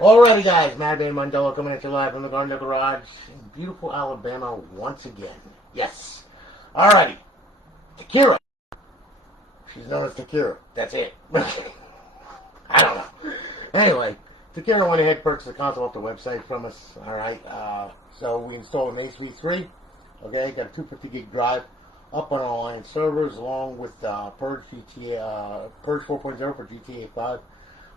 Alrighty guys, Mad Man Mondello coming at you live from the Garden Garage in beautiful Alabama once again. Yes. Alrighty. Takera. She's known as Takera. That's it. I don't know. Anyway, Takera went ahead and purchased the console off the website from us. Alright. So we installed an Mw3. Okay, got a 250 gig drive up on Alliance servers along with Purge 4.0 for GTA 5.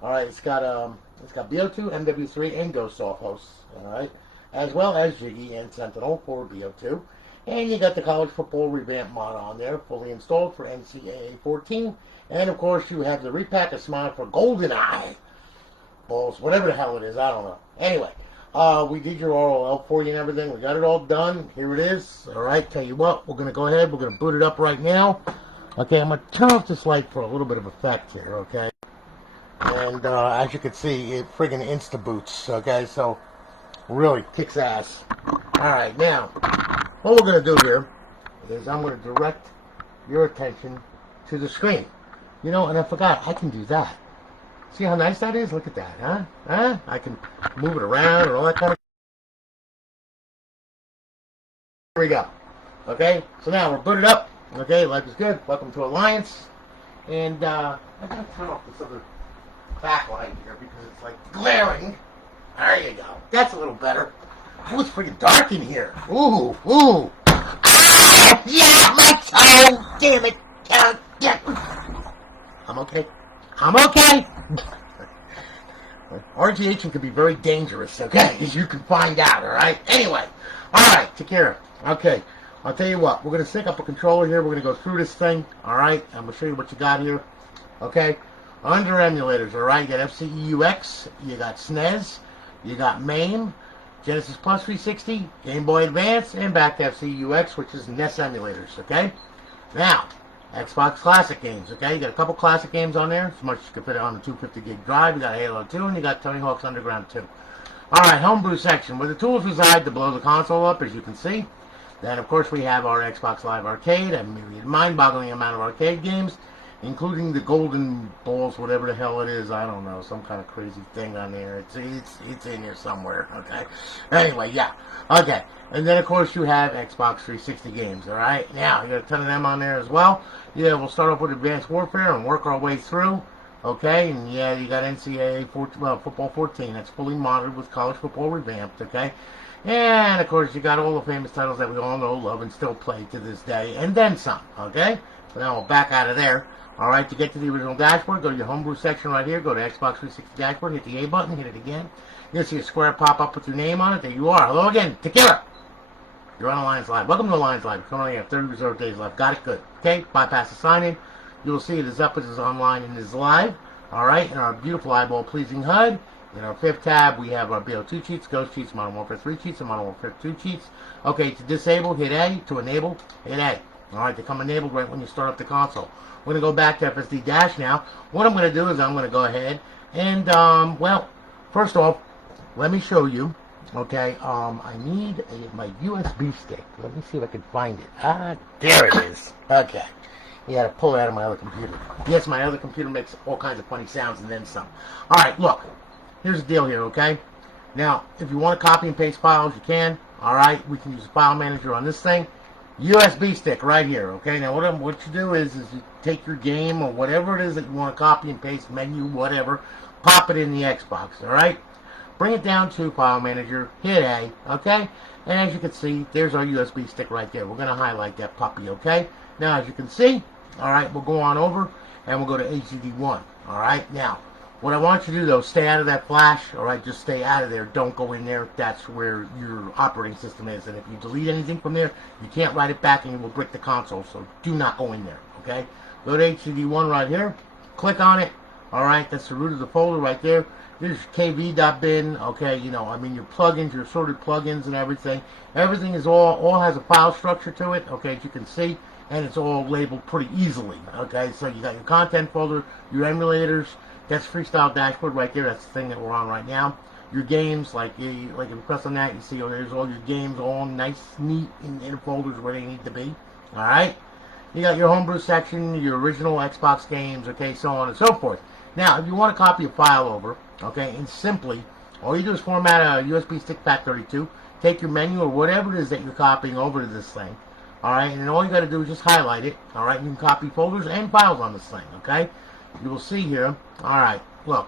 Alright, it's got BO2, Mw3 and Ghosts offhosts, alright, as well as Jiggy and Sentinel for BO2. And you got the College Football Revamped Mod on there, fully installed for Ncaa 14. And of course you have the repack of Smod for Goldeneye. Balls, whatever the hell it is, I don't know. Anyway, we did your ROL for you and everything. We got it all done. Here it is. Alright, tell you what, we're going to go ahead, we're going to boot it up right now. Okay, I'm going to turn off this light for a little bit of effect here, okay? And as you can see, it friggin' insta-boots, okay? So, really kicks ass. Alright, now, what we're going to do here is I'm going to direct your attention to the screen. You know, and I forgot, I can do that. See how nice that is? Look at that, huh? Huh? I can move it around and all that kind of... Here we go. Okay, so now we're booted up. Okay, life is good. Welcome to Alliance. And I got to turn off this other backlight here because it's like glaring. There you go. That's a little better. Oh, it's freaking dark in here. Ooh, ooh. Ah, yeah, my toe. Damn it. Yeah. I'm okay. I'm okay. RGH can be very dangerous, okay? As you can find out, alright? Anyway. Alright, Takera. Okay. I'll tell you what. We're going to sync up a controller here. We're going to go through this thing. Alright? I'm going to show you what you got here. Okay? Under emulators, alright, you got FCEUX, you got SNES, you got MAME, Genesis Plus 360, Game Boy Advance, and back to FCEUX, which is NES emulators, okay? Now, Xbox Classic games, okay? You got a couple classic games on there, as much as you can fit it on the 250 gig drive. You got Halo 2, and you got Tony Hawk's Underground 2. Alright, homebrew section, where the tools reside to blow the console up, as you can see. Then, of course, we have our Xbox Live Arcade, a myriad mind-boggling amount of arcade games, including the golden balls, whatever the hell it is, I don't know, some kind of crazy thing on there. It's in here somewhere, okay? Anyway, yeah, okay. And then, of course, you have Xbox 360 games, all right? Now, you got a ton of them on there as well. Yeah, we'll start off with Advanced Warfare and work our way through, okay? And, yeah, you got Ncaa Football 14. That's fully modded with College Football Revamped, okay? And, of course, you got all the famous titles that we all know, love, and still play to this day, and then some, okay? So now we'll back out of there. Alright, to get to the original dashboard, go to your homebrew section right here, go to Xbox 360 dashboard, hit the A button, hit it again. You'll see a square pop up with your name on it. There you are. Hello again, Takera. You're on Alliance Live. Welcome to Alliance Live. You only have 30 reserved days left. Got it? Good. Okay, bypass the sign in. You'll see it is up, it is online, and it is live. Alright, in our beautiful eyeball pleasing HUD. In our fifth tab, we have our BO2 cheats, Ghost cheats, Modern Warfare 3 cheats, and Modern Warfare 2 cheats. Okay, to disable, hit A. To enable, hit A. Alright, they come enabled right when you start up the console. We're going to go back to FSD Dash now. What I'm going to do is I'm going to go ahead and, well, first off, let me show you, okay, I need my USB stick. Let me see if I can find it. Ah, there it is. Okay. You got to pull it out of my other computer. Yes, my other computer makes all kinds of funny sounds and then some. Alright, look. Here's the deal here, okay? Now, if you want to copy and paste files, you can. Alright, we can use a file manager on this thing. USB stick right here, okay? Now, what you do is you take your game or whatever it is that you want to copy and paste, menu, whatever, pop it in the Xbox, alright? Bring it down to File Manager, hit A, okay? And as you can see, there's our USB stick right there. We're going to highlight that puppy, okay? Now, as you can see, alright, we'll go on over and we'll go to HDD1, alright? Now, what I want you to do, though, stay out of that flash, alright? Just stay out of there. Don't go in there. That's where your operating system is. And if you delete anything from there, you can't write it back and it will brick the console. So do not go in there, okay? Go to HDD1 right here. Click on it. Alright, that's the root of the folder right there. There's kv.bin, okay, you know, I mean your plugins, your sorted plugins and everything. Everything is all has a file structure to it, okay, as you can see. And it's all labeled pretty easily, okay? So you got your content folder, your emulators. That's Freestyle Dashboard right there. That's the thing that we're on right now. Your games, like if you press on that, you see there's all your games all nice, neat in folders where they need to be. All right. You got your homebrew section, your original Xbox games, okay, so on and so forth. Now, if you want to copy a file over, okay, and simply All you do is format a USB stick FAT32, take your menu or whatever it is that you're copying over to this thing, alright, and then all you got to do is just highlight it, alright, you can copy folders and files on this thing, okay? You will see here, alright, look,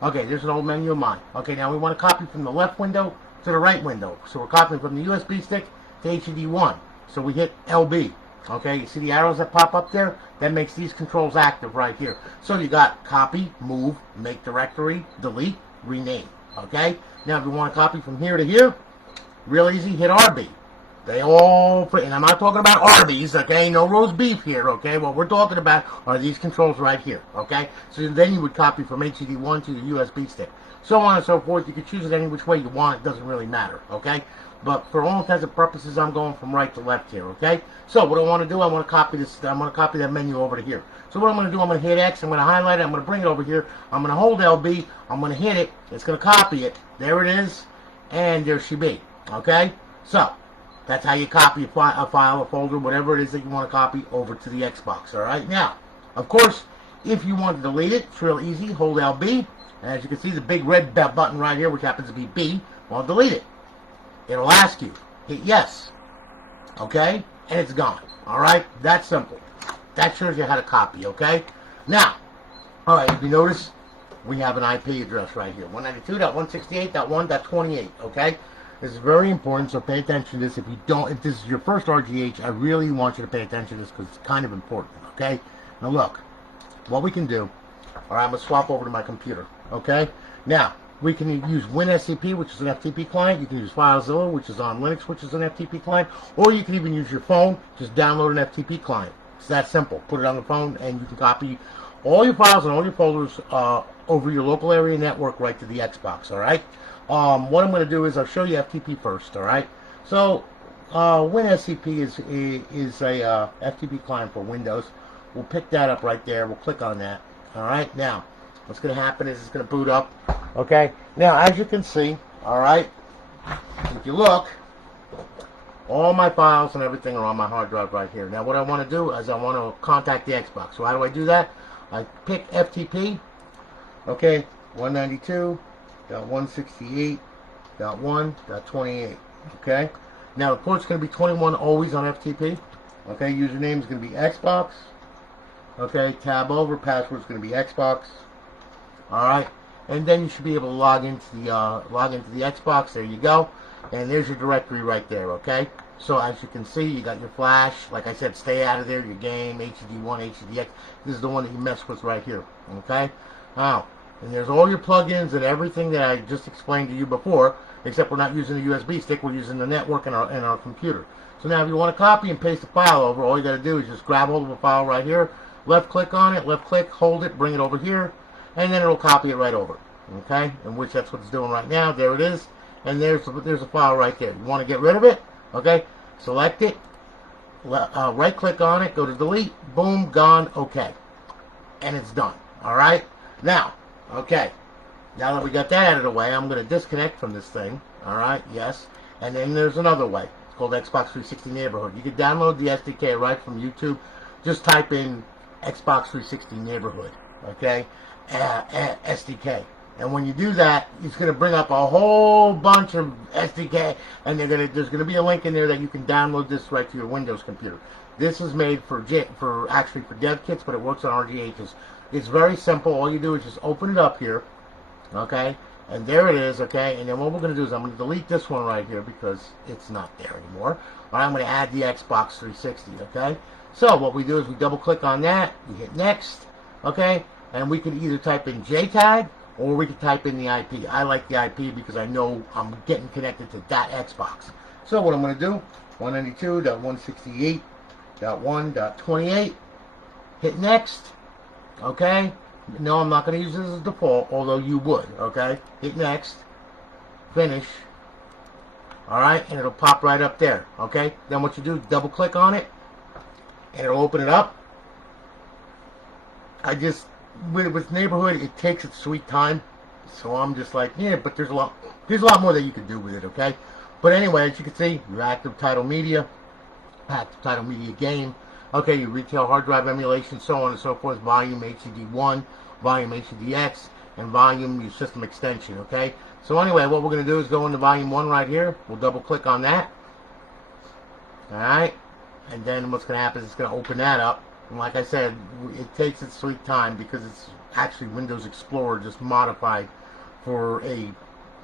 okay, there's an old menu of mine. Okay, now we want to copy from the left window to the right window, so we're copying from the USB stick to HED1, so we hit LB. Okay, you see the arrows that pop up there? That makes these controls active right here. So you got copy, move, make directory, delete, rename. Okay, now if you want to copy from here to here, real easy, hit RB. They all, and I'm not talking about Arby's, okay, no roast beef here, okay, what we're talking about are these controls right here, okay, so then you would copy from HED1 to the USB stick, so on and so forth. You can choose it any which way you want, it doesn't really matter, okay, but for all intents and purposes, I'm going from right to left here, okay, so what I want to do, I want to copy this, I want to copy that menu over to here, so what I'm going to do, I'm going to hit X, I'm going to highlight it, I'm going to bring it over here, I'm going to hold LB, I'm going to hit it, it's going to copy it, there it is, and there she be, okay, so that's how you copy a file, a folder, whatever it is that you want to copy over to the Xbox, alright? Now, of course, if you want to delete it, it's real easy. Hold LB, and as you can see, the big red button right here, which happens to be B, well, delete it. It'll ask you. Hit yes. Okay? And it's gone. Alright? That's simple. That shows you how to copy, okay? Now, alright, if you notice, we have an IP address right here. 192.168.1.28, okay? This is very important, so pay attention to this. If this is your first RGH, I really want you to pay attention to this because it's kind of important, okay? Now look, what we can do, alright, I'm going to swap over to my computer, okay? Now, we can use WinSCP, which is an FTP client. You can use FileZilla, which is on Linux, which is an FTP client. Or you can even use your phone, just download an FTP client. It's that simple. Put it on the phone and you can copy all your files and all your folders over your local area network right to the Xbox, alright? What I'm going to do is I'll show you FTP first, alright? So, WinSCP is a FTP client for Windows. We'll pick that up right there. We'll click on that, alright? Now, what's going to happen is it's going to boot up, okay? Now, as you can see, alright, if you look, all my files and everything are on my hard drive right here. Now, what I want to do is I want to contact the Xbox. So, how do I do that? I pick FTP, okay, 192.168.1.28, okay? Now, the port's going to be 21 always on FTP, okay? Username is going to be Xbox, okay? Tab over, password is going to be Xbox, alright? And then you should be able to log into the Xbox. There you go. And there's your directory right there, okay? So as you can see, you got your flash. Like I said, stay out of there. Your game, HED1, HEDX. This is the one that you mess with right here, okay? Now, and there's all your plugins and everything that I just explained to you before, except we're not using a USB stick. We're using the network in our computer. So now if you want to copy and paste the file over, all you got to do is just grab hold of a file right here, left click on it, left click, hold it, bring it over here, and then it'll copy it right over, okay? In which that's what it's doing right now. There it is. And there's a file right there. You want to get rid of it? Okay, select it, right click on it, go to delete, boom, gone, okay. And it's done, alright? Now, okay, now that we got that out of the way, I'm going to disconnect from this thing, alright, yes. And then there's another way. It's called Xbox 360 Neighborhood. You can download the SDK right from YouTube. Just type in Xbox 360 Neighborhood, okay, SDK. And when you do that, it's going to bring up a whole bunch of SDK, and there's going to be a link in there that you can download this right to your Windows computer. This is made for dev kits, but it works on RGHs. It's very simple. All you do is just open it up here, okay, and there it is, okay. And then what we're going to do is I'm going to delete this one right here because it's not there anymore. Or I'm going to add the Xbox 360, okay. So what we do is we double click on that, we hit next, okay, and we can either type in JTAG or we can type in the IP. I like the IP because I know I'm getting connected to that Xbox. So what I'm going to do, 192.168.1.28, hit next, okay? No, I'm not going to use this as default, although you would, okay? Hit next, finish, alright, and it'll pop right up there, okay? Then what you do, double click on it, and it'll open it up. With Neighborhood, it takes its sweet time, so I'm just like, yeah, but there's a lot more that you can do with it, okay? But anyway, as you can see, your active title media game, okay, your retail hard drive emulation, so on and so forth, volume HED1, volume HEDX, and volume your system extension, okay? So anyway, what we're going to do is go into volume 1 right here. We'll double click on that. Alright. And then what's going to happen is it's going to open that up. And like I said, it takes its sweet time because it's actually Windows Explorer just modified for a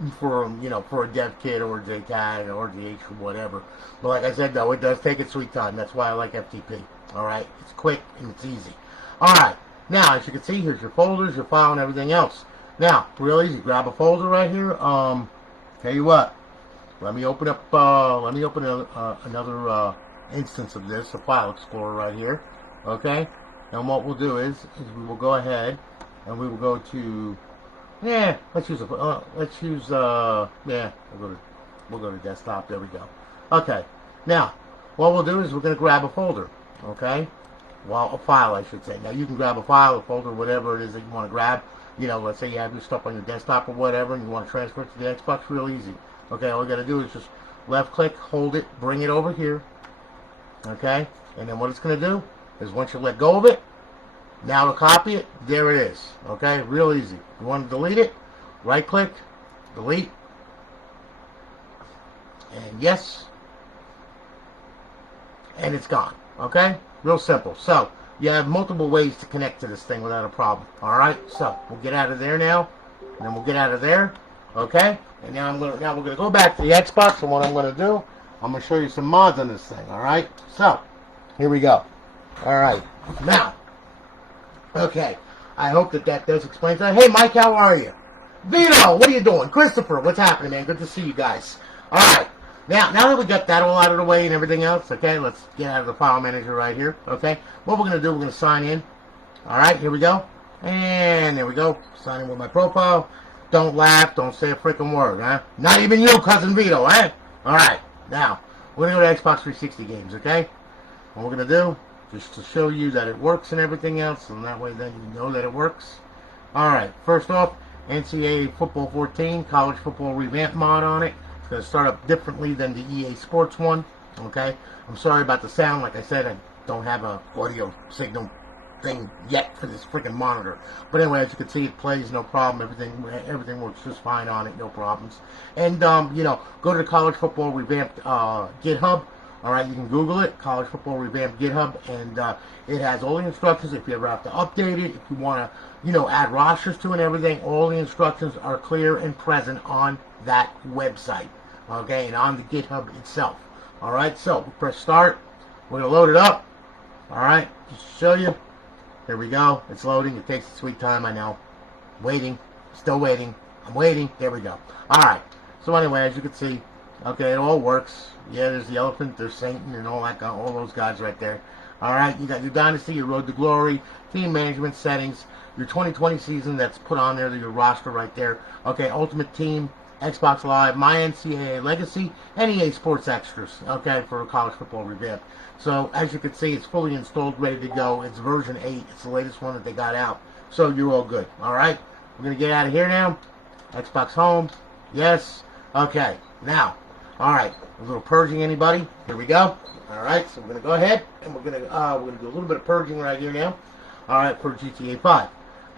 dev kit or GtaV or GH or whatever. But like I said, though, it does take its sweet time. That's why I like FTP. Alright? It's quick and it's easy. Alright. Now, as you can see, here's your folders, your file, and everything else. Now, real easy. Grab a folder right here. Tell you what. Let me open up. Another instance of this, a file explorer right here. Okay. And what we'll do is we will go ahead and we will go to. Yeah. We'll go to desktop. There we go. Okay. Now, what we'll do is we're going to grab a folder. Okay. Well, a file, I should say. Now, you can grab a file, a folder, whatever it is that you want to grab. You know, let's say you have your stuff on your desktop or whatever, and you want to transfer it to the Xbox, real easy. Okay, all you got to do is just left-click, hold it, bring it over here. Okay, and then what it's going to do is once you let go of it, now to copy it, there it is. Okay, real easy. You want to delete it, right-click, delete, and yes, and it's gone. Okay, real simple. So, you have multiple ways to connect to this thing without a problem. Alright, so we'll get out of there now. And then we'll get out of there. Okay? And now we're gonna go back to the Xbox, and what I'm gonna do, I'm gonna show you some mods on this thing, alright? So, here we go. Alright. Now, okay. I hope that does explain that. Hey Mike, how are you? Vito, what are you doing? Christopher, what's happening, man? Good to see you guys. Alright. Now that we got that all out of the way and everything else, okay, let's get out of the file manager right here, okay? What we're going to do, we're going to sign in. All right, here we go. And there we go. Sign in with my profile. Don't laugh. Don't say a freaking word, huh? Not even you, Cousin Vito, eh? All right, now, we're going to go to Xbox 360 games, okay? What we're going to do, just to show you that it works and everything else, and that way then you know that it works. All right, first off, Ncaa Football 14, College Football Revamped Mod on it. It's going to start up differently than the EA Sports one, okay? I'm sorry about the sound. Like I said, I don't have a audio signal thing yet for this freaking monitor. But anyway, as you can see, it plays no problem. Everything works just fine on it, no problems. And, you know, go to the College Football Revamped GitHub. All right, you can Google it, College Football Revamped GitHub, and it has all the instructions if you ever have to update it, if you want to, you know, add rosters to it and everything. All the instructions are clear and present on that website, okay, and on the GitHub itself. All right, so we press start. We're going to load it up. All right, just to show you. Here we go. It's loading. It takes a sweet time, I know. Waiting. Still waiting. I'm waiting. There we go. All right. So anyway, as you can see, okay, it all works. Yeah, there's the elephant, there's Satan, and all that, all those guys right there. All right, you got your Dynasty, your Road to Glory, team management settings, your 2020 season that's put on there, your roster right there. Okay, Ultimate Team, Xbox Live, My NCAA Legacy, and EA Sports Extras, okay, for College Football Revamped. So, as you can see, it's fully installed, ready to go. It's version 8. It's the latest one that they got out. So, you're all good. All right? We're going to get out of here now. Xbox Home. Yes. Okay. Now, all right. A little purging, anybody? Here we go. All right. So, we're going to go ahead, and we're going to do a little bit of purging right here now. All right, for GTA 5.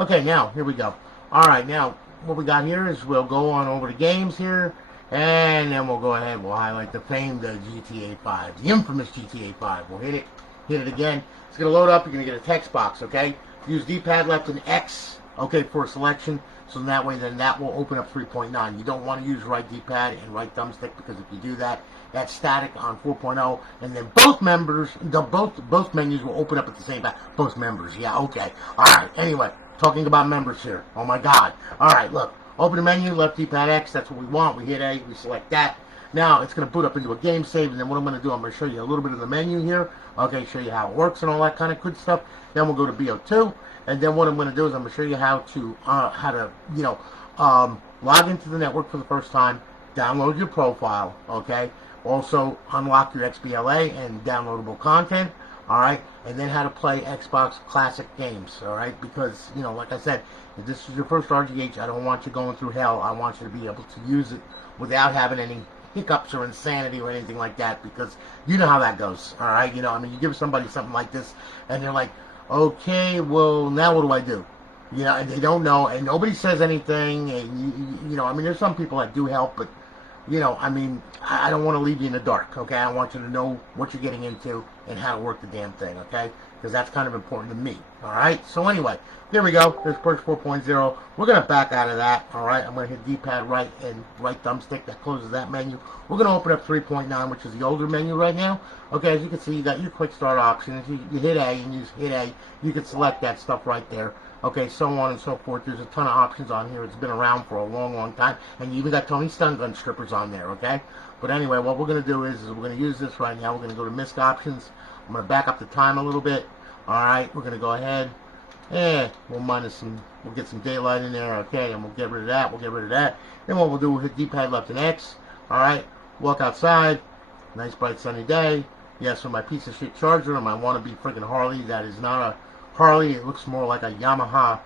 Okay, now, here we go. All right, now, what we got here is we'll go on over to games here, and then we'll go ahead, we'll highlight the famed GTA 5, the infamous GTA 5. We'll hit it again. It's going to load up. You're going to get a text box, okay? Use D-pad left and X, okay, for a selection, so that way then that will open up 3.9. You don't want to use right D-pad and right thumbstick, because if you do that, that's static on 4.0, and then both menus will open up at the same time. Both members, yeah, okay. All right, anyway, talking about members here. Oh, my God. All right, look. Open the menu, left D-pad X, that's what we want. We hit A, we select that. Now, it's going to boot up into a game save, and then what I'm going to do, I'm going to show you a little bit of the menu here. Okay, show you how it works and all that kind of good stuff. Then we'll go to BO2, and then what I'm going to do is I'm going to show you how to log into the network for the first time, download your profile, okay? Also, unlock your XBLA and downloadable content, all right? And then how to play Xbox Classic games, all right? Because, you know, like I said, if this is your first RGH, I don't want you going through hell. I want you to be able to use it without having any hiccups or insanity or anything like that, because you know how that goes, all right? You know, I mean, you give somebody something like this, and they're like, okay, well, now what do I do? You know, and they don't know, and nobody says anything, and you know, I mean, there's some people that do help, but you know, I mean, I don't want to leave you in the dark, okay? I want you to know what you're getting into and how to work the damn thing, okay? Because that's kind of important to me, all right? So anyway, there we go. There's Purge 4.0. We're going to back out of that, all right? I'm going to hit D-pad right and right thumbstick. That closes that menu. We're going to open up 3.9, which is the older menu right now. Okay, as you can see, you got your quick start options. You hit A and you hit A. You can select that stuff right there. Okay, so on and so forth. There's a ton of options on here. It's been around for a long, long time. And you even got Tony Stun Gun strippers on there, okay? But anyway, what we're going to do is we're going to use this right now. We're going to go to MISC options. I'm going to back up the time a little bit. All right, we're going to go ahead. We'll get some daylight in there, okay? And we'll get rid of that. We'll get rid of that. Then what we'll do, we'll hit D-pad left and X. All right, walk outside. Nice, bright, sunny day. Yes, for my piece of shit Charger and my wannabe freaking Harley. That is not a Harley. It looks more like a Yamaha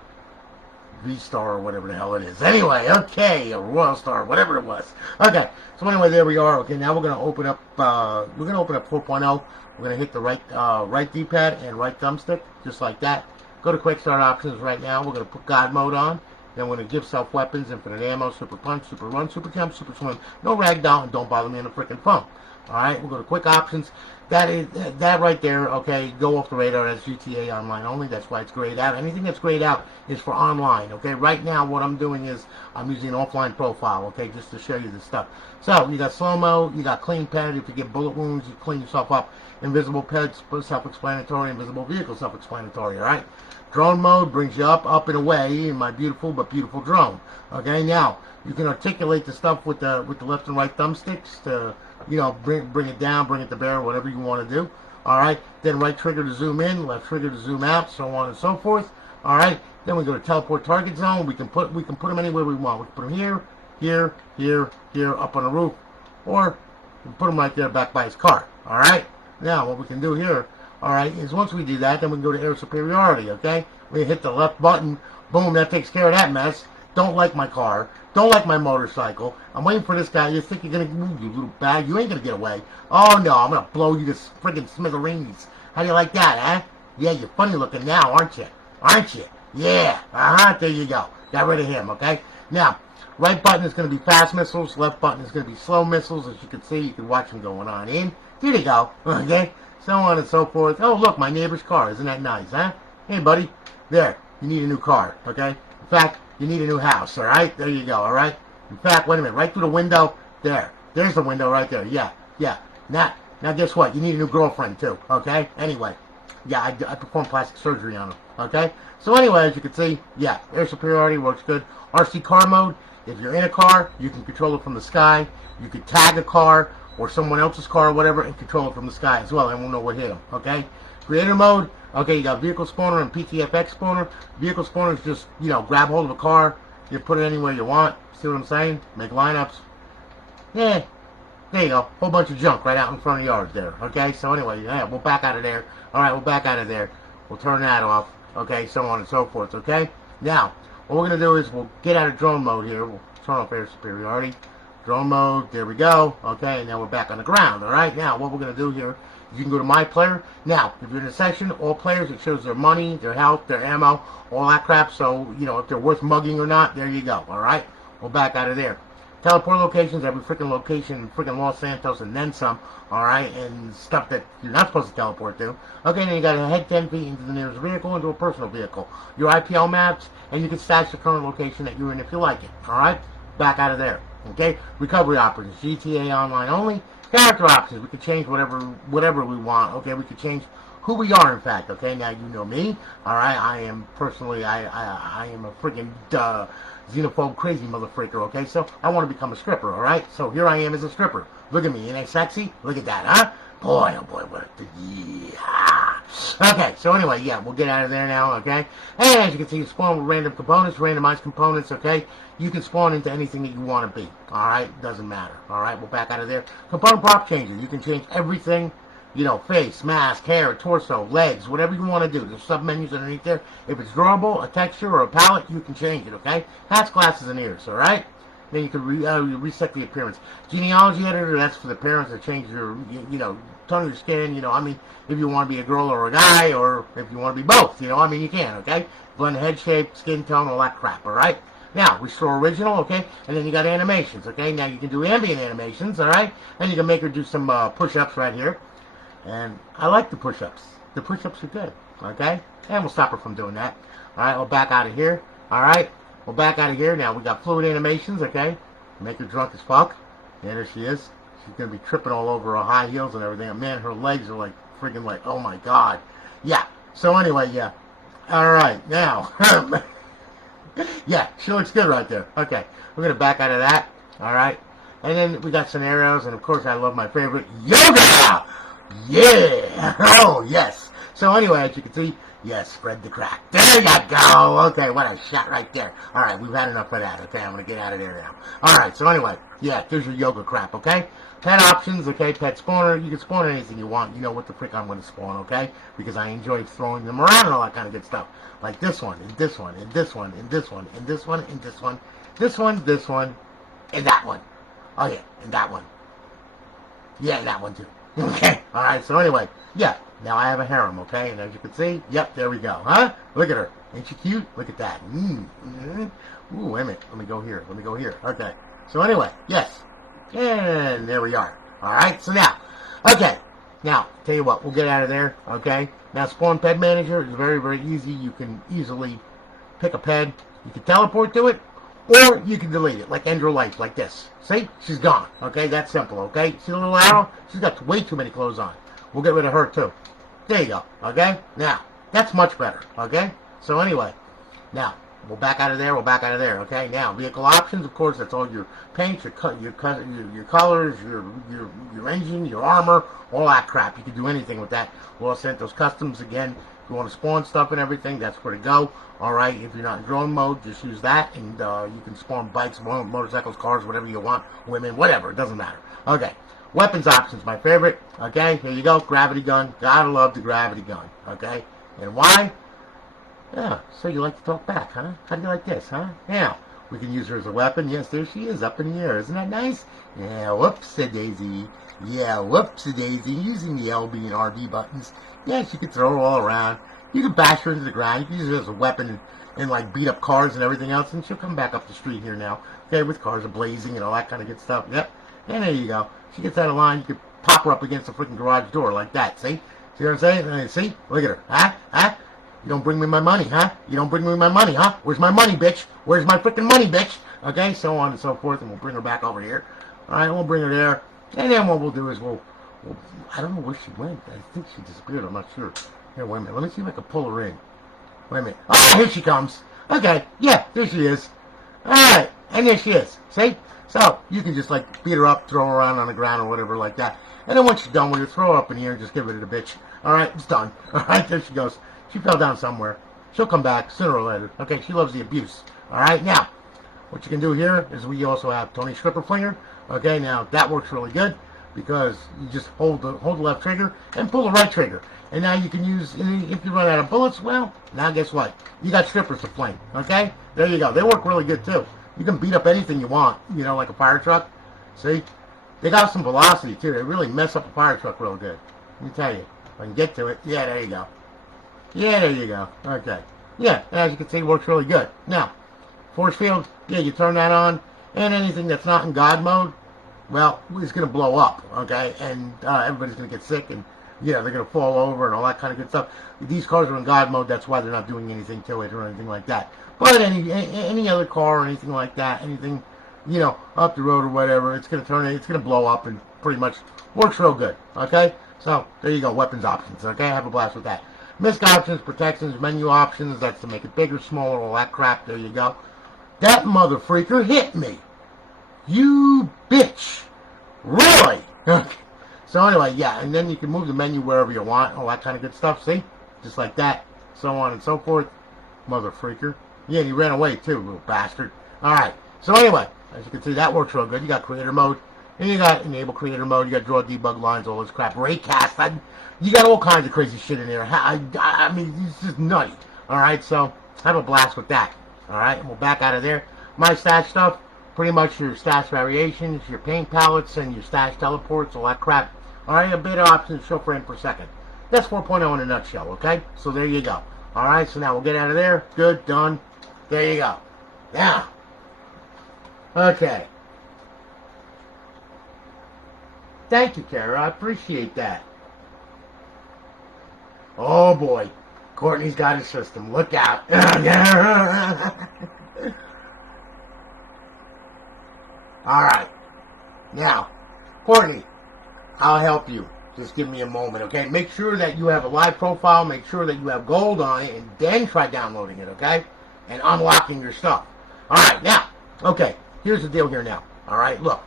V-Star or whatever the hell it is. Anyway, okay, a Royal Star, whatever it was. Okay, so anyway, there we are. Okay, now we're gonna open up. 4.0. We're gonna hit the right D-pad and right thumbstick, just like that. Go to quick start options right now. We're gonna put God mode on. Then we're gonna give self weapons, infinite ammo, super punch, super run, super jump, super swim. No ragdoll, and don't bother me on the freaking phone. All right, we'll go to quick options. That right there, okay, go off the radar. That's GTA Online only. That's why it's grayed out. Anything that's grayed out is for online, okay? Right now, what I'm doing is I'm using an offline profile, okay, just to show you this stuff. So, you got slow-mo, you got clean ped. If you get bullet wounds, you clean yourself up. Invisible ped, self-explanatory. Invisible vehicle, self-explanatory, all right? Drone mode brings you up and away in my beautiful but beautiful drone, okay? Now, you can articulate the stuff with the left and right thumbsticks to, you know, bring it down, bring it to bear, whatever you want to do. All right. Then right trigger to zoom in, left trigger to zoom out, so on and so forth. All right. Then we go to teleport target zone. We can put them anywhere we want. We can put them here, here, here, here, up on the roof, or we can put them right there back by his car. All right. Now what we can do here, all right, is once we do that, then we can go to air superiority. Okay. We hit the left button. Boom. That takes care of that mess. Don't like my car. Don't like my motorcycle. I'm waiting for this guy. You think you're going to move, you little bag? You ain't going to get away. Oh, no. I'm going to blow you to friggin' smithereens. How do you like that, huh? Yeah, you're funny looking now, aren't you? Aren't you? Yeah. Uh-huh. There you go. Got rid of him, okay? Now, right button is going to be fast missiles. Left button is going to be slow missiles. As you can see, you can watch them going on in. Here you go. Okay? So on and so forth. Oh, look, my neighbor's car. Isn't that nice, huh? Hey, buddy. There. You need a new car, okay? In fact, you need a new house, all right? There you go, all right? In fact, wait a minute, right through the window, there. There's the window right there, yeah. Now guess what? You need a new girlfriend, too, okay? Anyway, yeah, I performed plastic surgery on him, okay? So anyway, as you can see, yeah, air superiority works good. RC car mode, if you're in a car, you can control it from the sky. You could tag a car or someone else's car or whatever and control it from the sky as well, and we'll know what hit them, okay? Creator mode, okay, you got vehicle spawner and PTFX spawner. Vehicle spawner is just, you know, grab hold of a car, you put it anywhere you want. See what I'm saying? Make lineups. Yeah, there you go. Whole bunch of junk right out in front of yards there. Okay, so anyway, yeah, we'll back out of there. All right, we'll back out of there. We'll turn that off. Okay, so on and so forth. Okay, now what we're gonna do is we'll get out of drone mode here. We'll turn off air superiority. Drone mode. There we go. Okay, and now we're back on the ground. All right, now what we're gonna do here. You can go to My Player. Now, if you're in a section, all players, it shows their money, their health, their ammo, all that crap. So, you know, if they're worth mugging or not, there you go. All right? We'll back out of there. Teleport locations, every freaking location, freaking Los Santos and then some. All right? And stuff that you're not supposed to teleport to. Okay, then you got to head 10 feet into the nearest vehicle, into a personal vehicle. Your IPL maps, and you can stash the current location that you're in if you like it. All right? Back out of there. Okay? Recovery options, GTA Online only. Character options, we can change whatever we want. Okay, we can change who we are, in fact. Okay, now you know me. All right, I am personally, I am a freaking xenophobe, crazy motherfreaker. Okay, so I want to become a stripper. All right, so here I am as a stripper. Look at me, ain't I sexy? Look at that, huh? Boy, oh boy, what a yeah. Okay, so anyway, yeah, we'll get out of there now. Okay, and as you can see, you spawn with random components, randomized components. Okay. You can spawn into anything that you want to be. Alright? Doesn't matter. Alright? We'll back out of there. Component prop changer. You can change everything. You know, face, mask, hair, torso, legs, whatever you want to do. There's sub-menus underneath there. If it's drawable, a texture, or a palette, you can change it, okay? Hats, glasses, and ears, alright? then you can reset the appearance. Genealogy editor, that's for the parents to change your, tone of your skin, I mean, if you want to be a girl or a guy, or if you want to be both, I mean, you can, okay? Blend head shape, skin tone, all that crap, all right? Now, restore original, okay? And then you got animations, okay? Now you can do ambient animations, all right? And you can make her do some push-ups right here. And I like the push-ups. The push-ups are good, okay? And we'll stop her from doing that. All right, we'll back out of here, all right? We'll back out of here. Now, we got fluid animations, okay? Make her drunk as fuck. And there she is. She's going to be tripping all over her high heels and everything. And man, her legs are like freaking like, oh my God. Yeah. So anyway, yeah. All right, now. Yeah, she looks good right there. Okay, we're going to back out of that. All right. And then we got scenarios. And, of course, I love my favorite, yoga. Yeah. Oh, yes. So anyway, as you can see, yes, spread the crack. There you go. Okay, what a shot right there. All right, we've had enough of that. Okay, I'm going to get out of there now. All right, so anyway, yeah, there's your yoga crap, okay? Pet options, okay, pet spawner. You can spawn anything you want. You know what the frick I'm going to spawn, okay? Because I enjoy throwing them around and all that kind of good stuff. Like this one, and this one, and this one, and this one, and this one, and this one, this one, and that one. Oh, yeah, and that one. Yeah, and that one, too. Okay, all right, so anyway, yeah, now I have a harem, okay? And as you can see, yep, there we go, huh? Look at her. Ain't she cute? Look at that. Ooh, wait a minute. Let me go here. Okay, so anyway, yes. And there we are. All right, so now, okay. Now, tell you what, we'll get out of there, okay? Now, Spawn Ped Manager is very, very easy. You can easily pick a ped. You can teleport to it, or you can delete it, like End Her Life, like this. See? She's gone, okay? That's simple, okay? See the little arrow? She's got way too many clothes on. We'll get rid of her, too. There you go, okay? Now, that's much better, okay? So, anyway, now, we'll back out of there, okay? Now, vehicle options, of course, that's all your paint, your colors, your engine, your armor, all that crap. You can do anything with that. We'll send those customs again. If you want to spawn stuff and everything, that's where to go. All right, if you're not in drone mode, just use that, and you can spawn bikes, motorcycles, cars, whatever you want, women, whatever, it doesn't matter. Okay, weapons options, my favorite. Okay, here you go, gravity gun. Gotta love the gravity gun, okay? And why? Yeah, so you like to talk back, huh? How do you like this, huh? Now, we can use her as a weapon. Yes, there she is, up in the air. Isn't that nice? Yeah, whoops-a-daisy. Yeah, whoops-a-daisy. Using the LB and RB buttons. Yes, you can throw her all around. You can bash her into the ground. You can use her as a weapon and like, beat up cars and everything else. And she'll come back up the street here now. Okay, with cars blazing and all that kind of good stuff. Yep. And there you go. She gets out of line. You can pop her up against the freaking garage door like that. See? See what I'm saying? See? Look at her. Huh? Huh? You don't bring me my money, huh? You don't bring me my money, huh? Where's my money, bitch? Where's my freaking money, bitch? Okay, so on and so forth, and we'll bring her back over here. All right, we'll bring her there. And then what we'll do is we'll I don't know where she went. I think she disappeared. I'm not sure. Here, wait a minute. Let me see if I can pull her in. Wait a minute. Oh, here she comes. Okay, yeah, there she is. All right, and there she is. See? So, you can just, like, beat her up, throw her around on the ground or whatever like that. And then once you're done with her, throw her up in the air and just give it to the bitch. All right, it's done. All right, there she goes. She fell down somewhere. She'll come back sooner or later. Okay, she loves the abuse. All right, now, what you can do here is we also have Tony Stripper Flinger. Okay, now, that works really good because you just hold the left trigger and pull the right trigger. And now you can use, if you run out of bullets, well, now guess what? You got strippers to fling. Okay, there you go. They work really good, too. You can beat up anything you want, you know, like a fire truck. See? They got some velocity, too. They really mess up a fire truck real good. Let me tell you. If I can get to it. Yeah, there you go. Yeah, there you go. Okay. Yeah, as you can see, it works really good. Now, force field, yeah, you turn that on, and anything that's not in God mode, well, it's going to blow up, okay? And everybody's going to get sick, and, yeah, they're going to fall over and all that kind of good stuff. These cars are in God mode, that's why they're not doing anything to it or anything like that. But any other car or anything like that, anything, you know, up the road or whatever, it's going to blow up and pretty much works real good, okay? So, there you go, weapons options, okay? Have a blast with that. Misc options, protections, menu options, that's to make it bigger, smaller, all that crap, there you go. That mother freaker hit me. You bitch. Really? Okay. So anyway, yeah, and then you can move the menu wherever you want, all that kind of good stuff, see? Just like that, so on and so forth. Mother freaker. Yeah, and he ran away too, little bastard. Alright, so anyway, as you can see, that works real good. You got creator mode, and you got enable creator mode, you got draw debug lines, all this crap. Raycast, you got all kinds of crazy shit in there. I mean, it's just nutty. Alright, so have a blast with that. Alright, and we'll back out of there. My stash stuff, pretty much your stash variations, your paint palettes, and your stash teleports, all that crap. Alright, a beta options show frame per second. That's 4.0 in a nutshell, okay? So there you go. Alright, so now we'll get out of there. Good, done. There you go. Now, okay. Thank you, Kara. I appreciate that. Oh boy. Courtney's got his system. Look out. Alright. Now, Courtney, I'll help you. Just give me a moment, okay? Make sure that you have a live profile. Make sure that you have gold on it. And then try downloading it, okay? And unlocking your stuff. Alright, now. Okay. Here's the deal here now. Alright, look.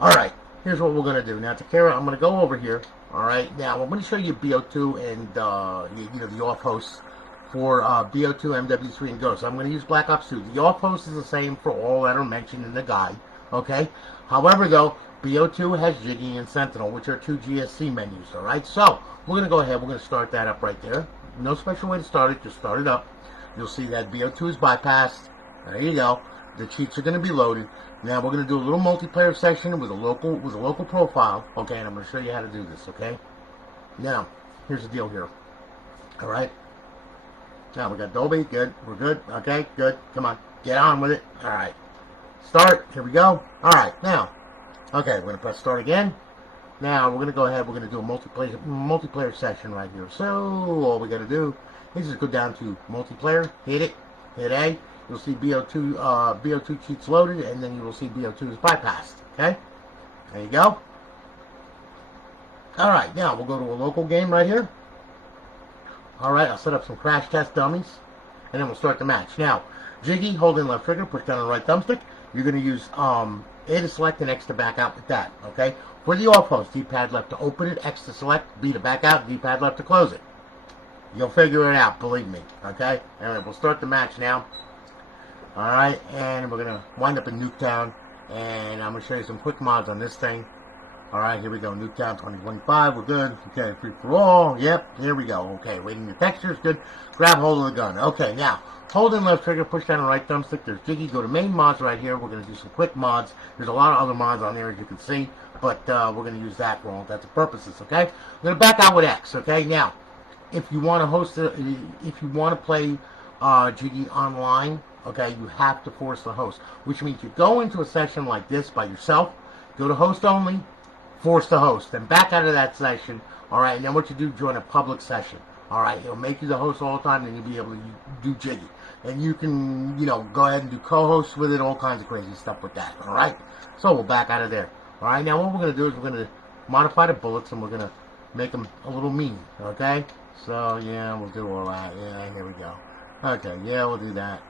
Alright. Here's what we're going to do. Now, Takera, I'm going to go over here. Alright, now I'm going to show you BO2 and, the off-hosts for BO2, Mw3 and Ghosts. I'm going to use Black Ops 2. The off-host is the same for all that are mentioned in the guide. Okay? However, though, BO2 has Jiggy and Sentinel, which are 2 GSC menus. Alright, so we're going to go ahead. We're going to start that up right there. No special way to start it. Just start it up. You'll see that BO2 is bypassed. There you go. The cheats are going to be loaded. Now we're going to do a little multiplayer section with a local profile. Okay, and I'm going to show you how to do this. Okay. Now, here's the deal here. All right. Now we got Dolby. Good. We're good. Okay. Good. Come on. Get on with it. All right. Start. Here we go. All right. Now. Okay. We're going to press start again. Now we're going to go ahead. We're going to do a multiplayer session right here. So all we got to do is just go down to multiplayer. Hit it. Hit A. You'll see BO2 cheats loaded, and then you will see BO2 is bypassed. Okay? There you go. Alright, now we'll go to a local game right here. Alright, I'll set up some crash test dummies, and then we'll start the match. Now, Jiggy, hold in left trigger, push down the right thumbstick. You're going to use A to select and X to back out with that. Okay? For the off-host, D-pad left to open it, X to select, B to back out, D-pad left to close it. You'll figure it out, believe me. Okay? Alright, we'll start the match now. Alright, and we're going to wind up in Ncaa, and I'm going to show you some quick mods on this thing. Alright, here we go, Ncaa 2025, we're good. Okay, free for all, yep, here we go. Okay, waiting your textures, good. Grab hold of the gun. Okay, now, hold in left trigger, push down the right thumbstick, there's Jiggy, go to main mods right here, we're going to do some quick mods. There's a lot of other mods on there, as you can see, but we're going to use that for all intents and purposes, okay? I'm going to back out with X, okay? Now, if you want to play Jiggy online, okay, you have to force the host, which means you go into a session like this by yourself, go to host only, force the host, then back out of that session, alright, and then what you do, join a public session, alright, it'll make you the host all the time, and you'll be able to do Jiggy, and you can, go ahead and do co-hosts with it, all kinds of crazy stuff with that, alright, so we'll back out of there, alright, now what we're going to do is we're going to modify the bullets, and we're going to make them a little mean, okay, so, yeah, we'll do all that, yeah, here we go, okay, yeah, we'll do that.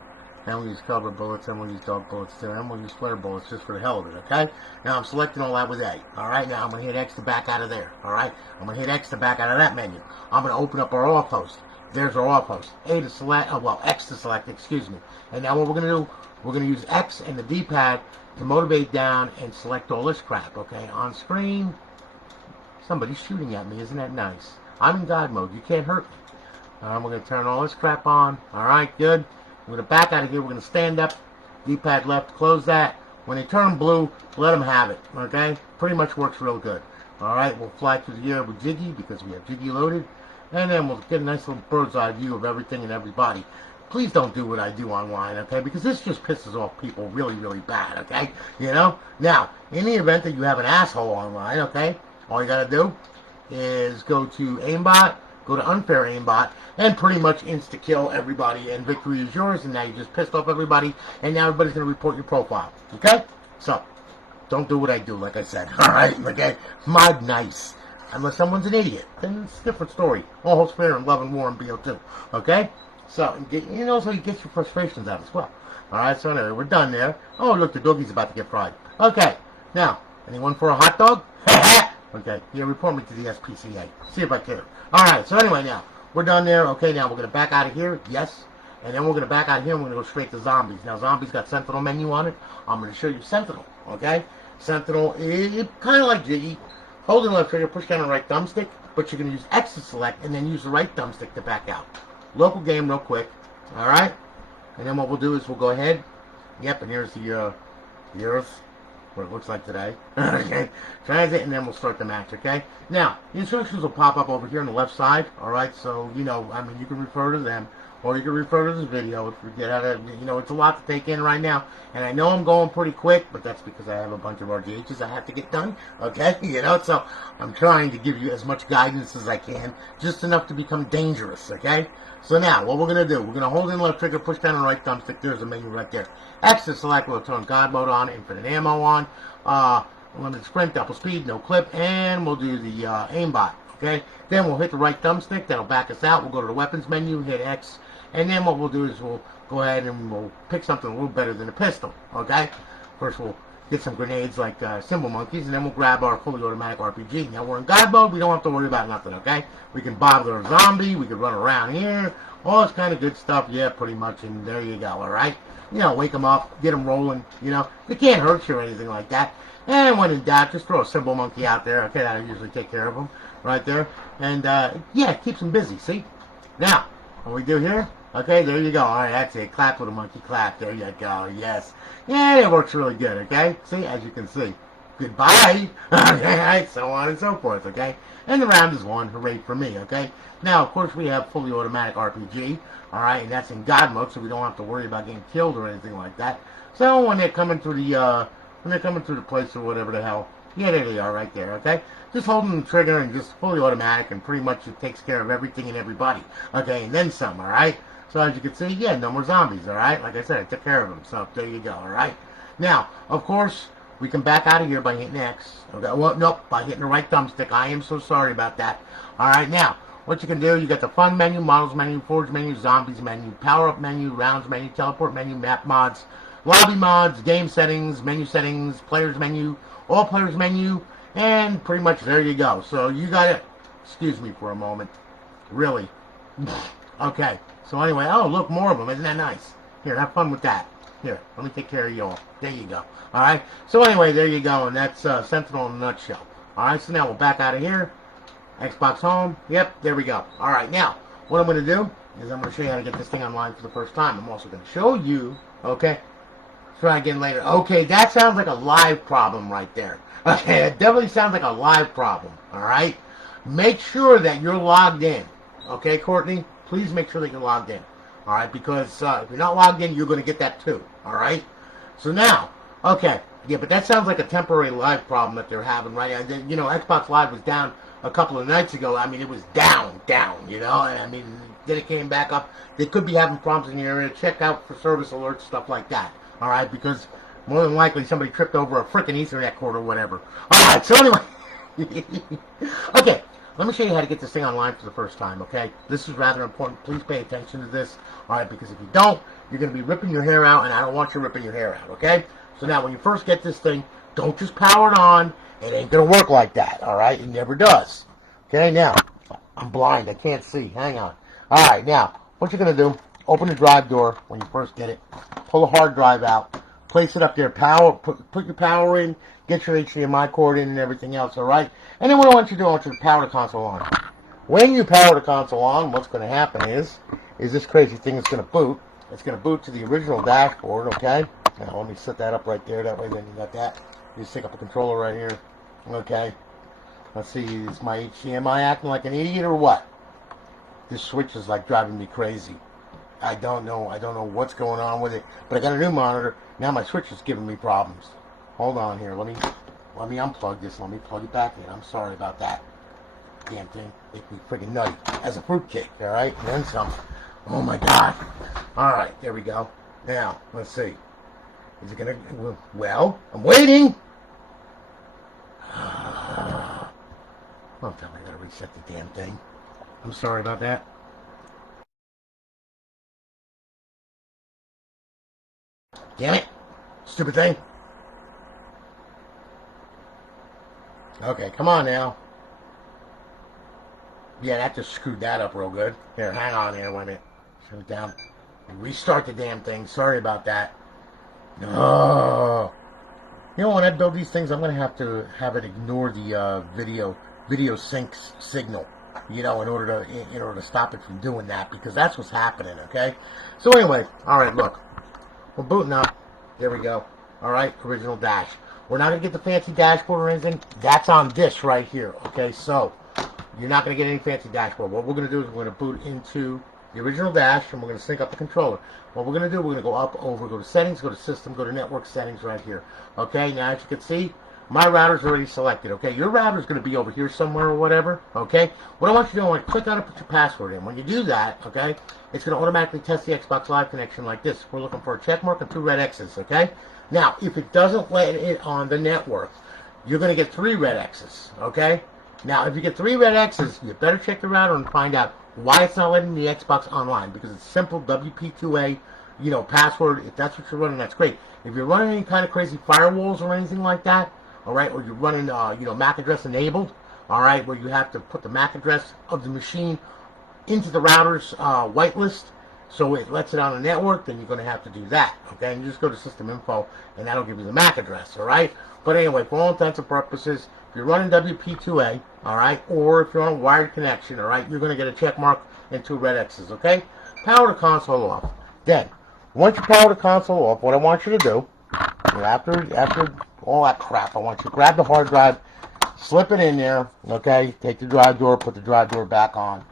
And we'll use cobra bullets, and we'll use dog bullets too, and we'll use splitter bullets just for the hell of it, okay? Now I'm selecting all that with A. Alright, now I'm going to hit X to back out of there. Alright, I'm going to hit X to back out of that menu. I'm going to open up our off host. There's our off host. A to select, X to select, excuse me. And now what we're going to do, we're going to use X and the D-pad to motivate down and select all this crap, okay? On screen, somebody's shooting at me, isn't that nice? I'm in God mode, you can't hurt me. We're going to turn all this crap on. Alright, good. We're going to back out of here. We're going to stand up. D-pad left. Close that. When they turn blue, let them have it. Okay? Pretty much works real good. Alright, we'll fly through the air with Jiggy because we have Jiggy loaded. And then we'll get a nice little bird's eye view of everything and everybody. Please don't do what I do online, okay? Because this just pisses off people really, really bad, okay? Now, in the event that you have an asshole online, okay? All you got to do is go to aimbot. Go to unfair aimbot and pretty much insta-kill everybody, and victory is yours, and now you just pissed off everybody, and now everybody's going to report your profile, okay? So, don't do what I do, like I said, alright? Okay? Mod nice. Unless someone's an idiot, then it's a different story. All holds fair in love and war and BO2, okay? So, so you get your frustrations out as well. Alright, so anyway, we're done there. Oh, look, the doggy's about to get fried. Okay, now, anyone for a hot dog? Okay, yeah, report me to the SPCA. See if I care. Alright, so anyway, now, we're done there. Okay, now we're going to back out of here. Yes. And then we're going to back out here and we're going to go straight to zombies. Now, zombies got Sentinel menu on it. I'm going to show you Sentinel. Okay? Sentinel is kind of like Jiggy. Hold the left trigger, push down the right thumbstick, but you're going to use X to select and then use the right thumbstick to back out. Local game real quick. Alright? And then what we'll do is we'll go ahead. Yep, and here's the the Earth, what it looks like today. Okay, transit, and then we'll start the match. Okay. Now the instructions will pop up over here on the left side. All right. So you know, I mean, you can refer to them, or you can refer to this video if you get out of. You know, it's a lot to take in right now, and I know I'm going pretty quick, but that's because I have a bunch of RGHs I have to get done. Okay. You know, so I'm trying to give you as much guidance as I can, just enough to become dangerous. Okay. So now, what we're going to do, we're going to hold in left trigger, push down the right thumbstick. There's a menu right there. X to select, we'll turn God mode on, infinite ammo on, limited sprint, double speed, no clip, and we'll do the aimbot, okay? Then we'll hit the right thumbstick, that'll back us out. We'll go to the weapons menu, hit X, and then what we'll do is we'll go ahead and we'll pick something a little better than a pistol, okay? First we'll get some grenades like Symbol Monkeys, and then we'll grab our fully automatic RPG. Now we're in God mode, we don't have to worry about nothing, okay? We can bother our zombie, we can run around here, all this kind of good stuff, yeah, pretty much, and there you go, alright? You know, wake them up, get them rolling, you know, they can't hurt you or anything like that. And when in doubt, just throw a Symbol Monkey out there, okay, that'll usually take care of them, right there. And, yeah, it keeps them busy, see? Now, what we do here, okay, there you go, alright, that's it, clap with a monkey, clap, there you go, yes. Yeah, it works really good, okay? See, as you can see. Goodbye, okay, so on and so forth, okay? And the round is won, hooray for me, okay? Now, of course, we have fully automatic RPG, alright, and that's in God mode, so we don't have to worry about getting killed or anything like that. So when they're coming through the place or whatever the hell, yeah, there they are right there, okay? Just holding the trigger and just fully automatic, and pretty much it takes care of everything and everybody, okay? And then some, alright? So as you can see, yeah, no more zombies, alright? Like I said, I took care of them, so there you go, alright? Now, of course, we can back out of here by hitting X. Okay, well, nope, by hitting the right thumbstick. I am so sorry about that. Alright, now, what you can do, you got the Fun menu, Models menu, Forge menu, Zombies menu, Power Up menu, Rounds menu, Teleport menu, Map mods, Lobby mods, Game settings, Players menu, All Players menu, and pretty much there you go. So you got it. Excuse me for a moment. Really. Okay, so anyway, oh, look, more of them. Isn't that nice? Here, have fun with that. Here, let me take care of you all. There you go. Alright, so anyway, there you go, and that's Sentinel in a nutshell. Alright, so now we'll back out of here. Xbox Home. Yep, there we go. Alright, now, what I'm going to do is I'm going to show you how to get this thing online for the first time. I'm also going to show you, okay, try again later. Okay, that sounds like a live problem right there. Okay, it definitely sounds like a live problem. Alright, make sure that you're logged in. Okay, Courtney, please make sure that you're logged in. Alright, because if you're not logged in, you're going to get that too. Alright, so now, okay, yeah, but that sounds like a temporary live problem that they're having right now. You know, Xbox Live was down a couple of nights ago. I mean, it was down, you know, and I mean, then it came back up. They could be having problems in the area. Check out for service alerts, stuff like that, all right, because more than likely somebody tripped over a frickin' Ethernet cord or whatever. All right, so anyway, okay, let me show you how to get this thing online for the first time, okay? This is rather important. Please pay attention to this, all right, because if you don't, you're going to be ripping your hair out, and I don't want you ripping your hair out, okay? So now, when you first get this thing, don't just power it on. It ain't going to work like that, all right? It never does. Okay, now, I'm blind. I can't see. Hang on. All right, now, what you're going to do, open the drive door when you first get it, pull the hard drive out, place it up there, put your power in, get your HDMI cord in and everything else, all right? And then what I want you to do, I want you to power the console on. When you power the console on, what's going to happen is this crazy thing is going to boot. It's going to boot to the original dashboard, okay? Now, let me set that up right there. That way, then you got that. You just stick up a controller right here. Okay. Let's see. Is my HDMI acting like an idiot or what? This switch is like driving me crazy. I don't know. I don't know what's going on with it. But I got a new monitor. Now my switch is giving me problems. Hold on here. Let me unplug this. Let me plug it back in. I'm sorry about that. Damn thing. Make me freaking nutty. As a fruitcake. All right. And then some. Oh my God. All right. There we go. Now, let's see. Is it going to... Well, I'm waiting. Don't tell me I got to reset the damn thing. I'm sorry about that. Damn it. Stupid thing. Okay, come on now. Yeah, that just screwed that up real good. Here, hang on here, wait a minute. Shut it down. Restart the damn thing. Sorry about that. No. You know, when I build these things, I'm going to have it ignore the video sync signal, you know, in order to stop it from doing that, because that's what's happening, okay? So anyway, all right, look. We're booting up. There we go. all right, original dash. We're not going to get the fancy dashboard or anything. That's on this right here, okay? So, you're not going to get any fancy dashboard. What we're going to do is we're going to boot into the original dash, and we're going to sync up the controller. What we're going to do, we're going to go up, over, go to settings, go to system, go to network settings right here. Okay, now as you can see, my router's already selected, okay? Your router's going to be over here somewhere or whatever, okay? What I want you to do, I want you to click on it, put your password in. When you do that, okay, it's going to automatically test the Xbox Live connection like this. We're looking for a check mark and 2 red X's, okay? Now, if it doesn't let it on the network, you're going to get 3 red X's, okay? Now, if you get 3 red X's, you better check the router and find out why it's not letting the Xbox online, because it's simple WP2A, you know, password. If that's what you're running, that's great. If you're running any kind of crazy firewalls or anything like that, all right, or you're running, you know, MAC address enabled, all right, where you have to put the MAC address of the machine into the router's whitelist, so it lets it on the network, then you're going to have to do that, okay? And you just go to system info, and that'll give you the MAC address, all right? But anyway, for all intents and purposes, if you're running WP2A, all right, or if you're on a wired connection, all right, you're going to get a check mark and 2 red X's, okay? Power the console off. Then, once you power the console off, what I want you to do, after all that crap, I want you to grab the hard drive, slip it in there, okay? Take the drive door, put the drive door back on.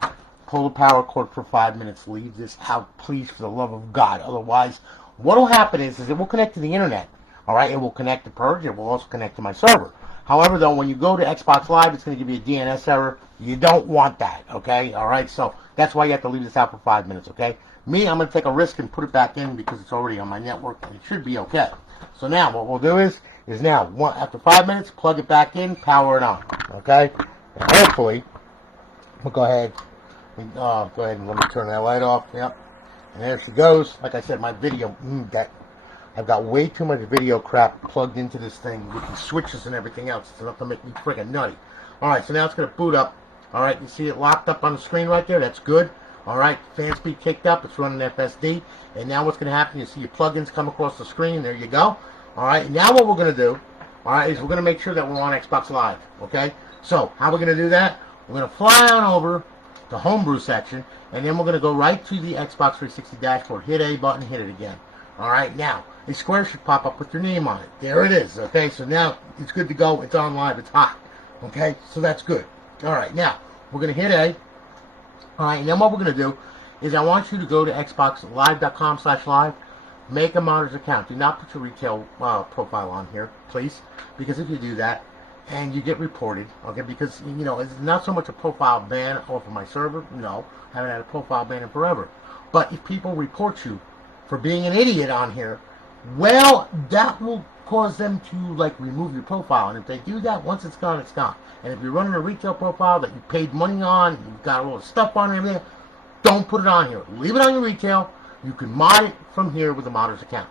Pull the power cord for 5 minutes. Leave this out, please, for the love of God. Otherwise, what will happen is it will connect to the internet. All right, it will connect to Purge. It will also connect to my server. However, though, when you go to Xbox Live, it's going to give you a DNS error. You don't want that, okay? All right, so that's why you have to leave this out for 5 minutes, okay? Me, I'm going to take a risk and put it back in because it's already on my network, and it should be okay. So now, what we'll do is now, after 5 minutes, plug it back in, power it on, okay? And hopefully, we'll go ahead and let me turn that light off. Yep. And there she goes. Like I said, my video, I've got way too much video crap plugged into this thing with the switches and everything else. It's enough to make me freaking nutty. Alright, so now it's going to boot up. Alright, you see it locked up on the screen right there? That's good. Alright, fan speed kicked up. It's running FSD. And now what's going to happen, you see your plugins come across the screen. There you go. Alright, now what we're going to do, alright, is we're going to make sure that we're on Xbox Live. Okay? So, how we're going to do that? We're going to fly on over the homebrew section, and then we're going to go right to the Xbox 360 dashboard. Hit A button, hit it again. Alright, now, a square should pop up with your name on it. There it is, okay? So now, it's good to go. It's on live. It's hot. Okay? So that's good. Alright, now, we're going to hit A. Alright, and then what we're going to do is I want you to go to xboxlive.com/live, make a modder's account. Do not put your retail profile on here, please, because if you do that, and you get reported, okay, because, you know, it's not so much a profile ban off of my server, no, I haven't had a profile ban in forever, but if people report you for being an idiot on here, well, that will cause them to, like, remove your profile, and if they do that, once it's gone, it's gone, and if you're running a retail profile that you paid money on, you've got all the stuff on there, don't put it on here, leave it on your retail. You can mod it from here with a modder's account.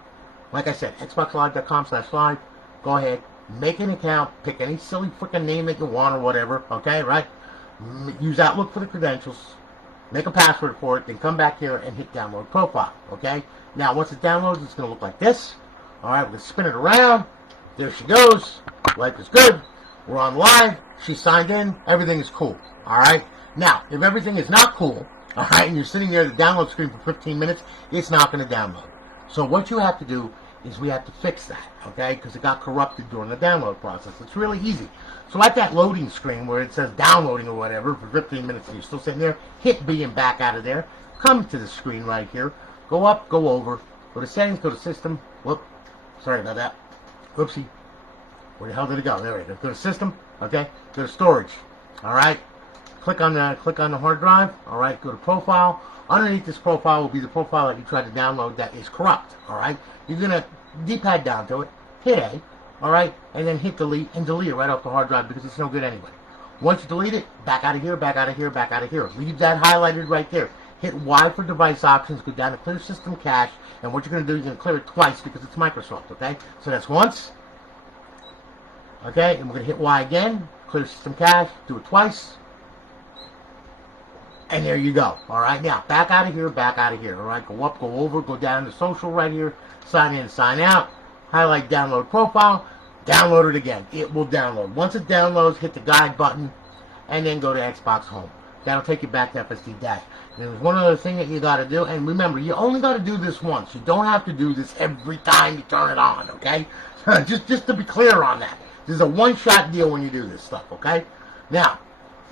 Like I said, xboxlive.com/live, go ahead, make an account, pick any silly freaking name that you want or whatever, okay, right? Use Outlook for the credentials, make a password for it, then come back here and hit download profile, okay? Now, once it downloads, it's going to look like this. All right, we're going to spin it around. There she goes. Life is good. We're on live. She signed in. Everything is cool, all right? Now, if everything is not cool, all right, and you're sitting there at the download screen for 15 minutes, it's not going to download. So what you have to do is we have to fix that, okay? Because it got corrupted during the download process. It's really easy. So at that loading screen where it says downloading or whatever for 15 minutes and you're still sitting there, hit B and back out of there. Come to the screen right here. Go up, go over. Go to settings, go to system. Whoop. Sorry about that. Whoopsie. Where the hell did it go? There we go. Go to system. Okay. Go to storage. All right. Click on the hard drive. All right. Go to profile. Underneath this profile will be the profile that you tried to download that is corrupt. All right. You're gonna D-pad down to it, hit A, all right, and then hit delete and delete it right off the hard drive because it's no good anyway. Once you delete it, back out of here, back out of here, back out of here. Leave that highlighted right there. Hit Y for device options. Go down to clear system cache, and what you're gonna do, you're gonna clear it twice because it's Microsoft. Okay. So that's once. Okay, and we're gonna hit Y again. Clear system cache. Do it twice. And there you go. All right, now back out of here, back out of here. All right, go up, go over, go down to social right here. Sign in, sign out. Highlight download profile. Download it again. It will download. Once it downloads, hit the guide button, and then go to Xbox Home. That'll take you back to FSD dash. And there's one other thing that you got to do, and remember, you only got to do this once. You don't have to do this every time you turn it on, okay? just to be clear on that. This is a one-shot deal when you do this stuff, okay? Now,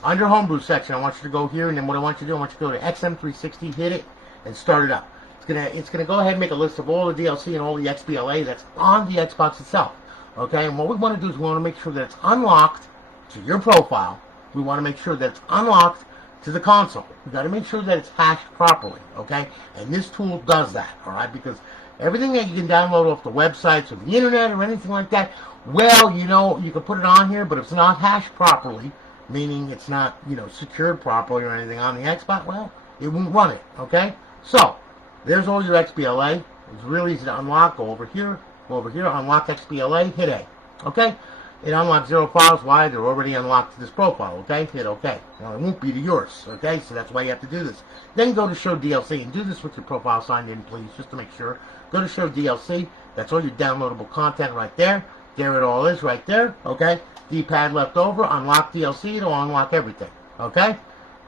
under Homebrew section, I want you to go here, and then what I want you to do, I want you to go to XM360, hit it, and start it up. It's gonna go ahead and make a list of all the DLC and all the XBLA that's on the Xbox itself, okay? And what we want to do is we want to make sure that it's unlocked to your profile. We want to make sure that it's unlocked to the console. We got to make sure that it's hashed properly, okay? And this tool does that, all right? Because everything that you can download off the websites or the internet or anything like that, well, you know, you can put it on here, but if it's not hashed properly, meaning it's not, you know, secured properly or anything on the Xbox, well, it won't run it, okay? So, there's all your XBLA. It's really easy to unlock. Go over here, unlock XBLA, hit A, okay? It unlocks 0 files. Why? They're already unlocked to this profile, okay? Hit OK. Now, it won't be to yours, okay? So that's why you have to do this. Then go to Show DLC, and do this with your profile signed in, please, just to make sure. Go to Show DLC. That's all your downloadable content right there. There it all is right there, okay? D-pad left over, unlock DLC, it'll unlock everything, okay?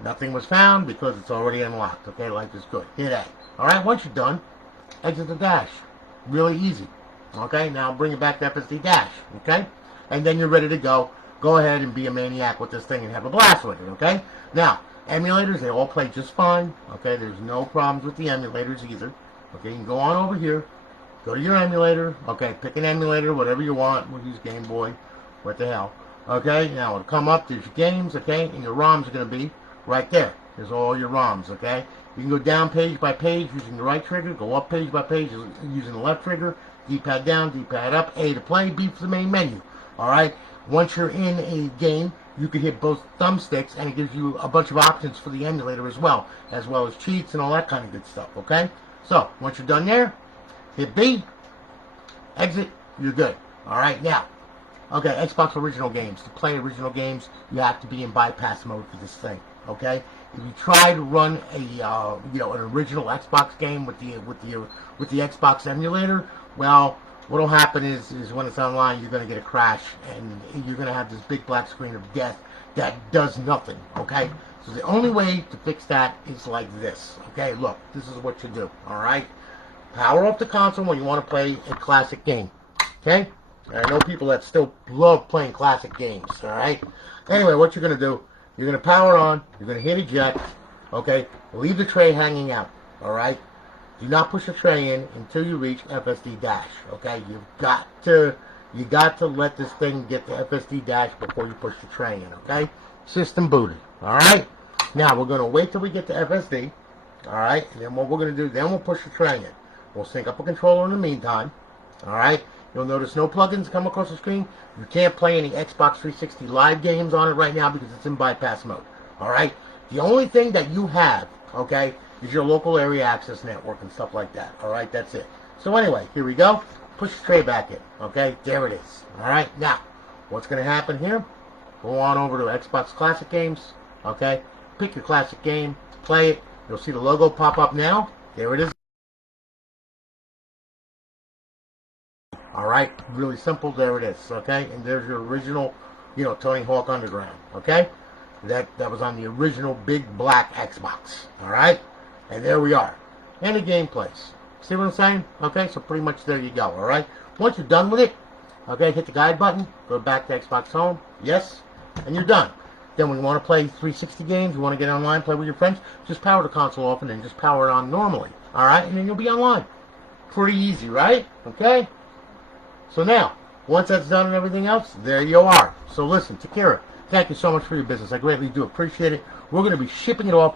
Nothing was found because it's already unlocked, okay? Life is good. Hit A. All right, once you're done, exit the dash. Really easy, okay? Now bring it back to FSD dash, okay? And then you're ready to go. Go ahead and be a maniac with this thing and have a blast with it, okay? Now, emulators, they all play just fine, okay? There's no problems with the emulators either. Okay, you can go on over here, go to your emulator, okay, pick an emulator, whatever you want. We'll use Game Boy, what the hell. Okay, now it'll come up, there's your games, okay, and your ROMs are going to be right there. There's all your ROMs, okay? You can go down page by page using the right trigger, go up page by page using the left trigger, D-pad down, D-pad up, A to play, B for the main menu. Alright, once you're in a game, you can hit both thumbsticks, and it gives you a bunch of options for the emulator as well as cheats and all that kind of good stuff, okay? So, once you're done there, hit B, exit, you're good. Alright, now, okay, Xbox original games. To play original games, you have to be in bypass mode for this thing, okay? If you try to run a, an original Xbox game with the Xbox emulator, well, what'll happen is when it's online, you're going to get a crash, and you're going to have this big black screen of death that does nothing, okay? So the only way to fix that is like this, okay? Look, this is what you do, all right? Power up the console when you want to play a classic game, okay? I know people that still love playing classic games, all right? Anyway, what you're going to do, you're going to power on, you're going to hit eject, okay? Leave the tray hanging out, all right? Do not push the tray in until you reach FSD dash, okay? You got to let this thing get to FSD dash before you push the tray in, okay? System booted, all right? Now, we're going to wait till we get to FSD, all right? And then what we're going to do, then we'll push the tray in. We'll sync up a controller in the meantime, all right? You'll notice no plugins come across the screen. You can't play any Xbox 360 Live games on it right now because it's in bypass mode, all right? The only thing that you have, okay, is your local area access network and stuff like that, all right? That's it. So anyway, here we go. Push the tray back in, okay? There it is, all right? Now, what's going to happen here? Go on over to Xbox Classic Games, okay? Pick your classic game, play it. You'll see the logo pop up now. There it is. All right, really simple. There it is, okay? And there's your original, Tony Hawk Underground, okay? That was on the original big black Xbox, all right? And there we are. And the game plays. See what I'm saying? Okay, so pretty much there you go, all right? Once you're done with it, okay, hit the guide button, go back to Xbox Home, yes, and you're done. Then when you want to play 360 games, you want to get online, play with your friends, just power the console off and then just power it on normally, all right? And then you'll be online. Pretty easy, right? Okay? So now, once that's done and everything else, there you are. So listen, Takera, thank you so much for your business. I greatly do appreciate it. We're going to be shipping it off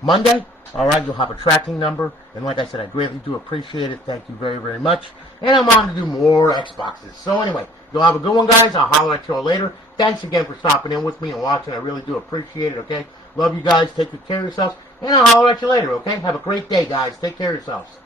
Monday. All right, you'll have a tracking number. And like I said, I greatly do appreciate it. Thank you very, very much. And I'm on to do more Xboxes. So anyway, you'll have a good one, guys. I'll holler at you all later. Thanks again for stopping in with me and watching. I really do appreciate it, okay? Love you guys. Take good care of yourselves. And I'll holler at you later, okay? Have a great day, guys. Take care of yourselves.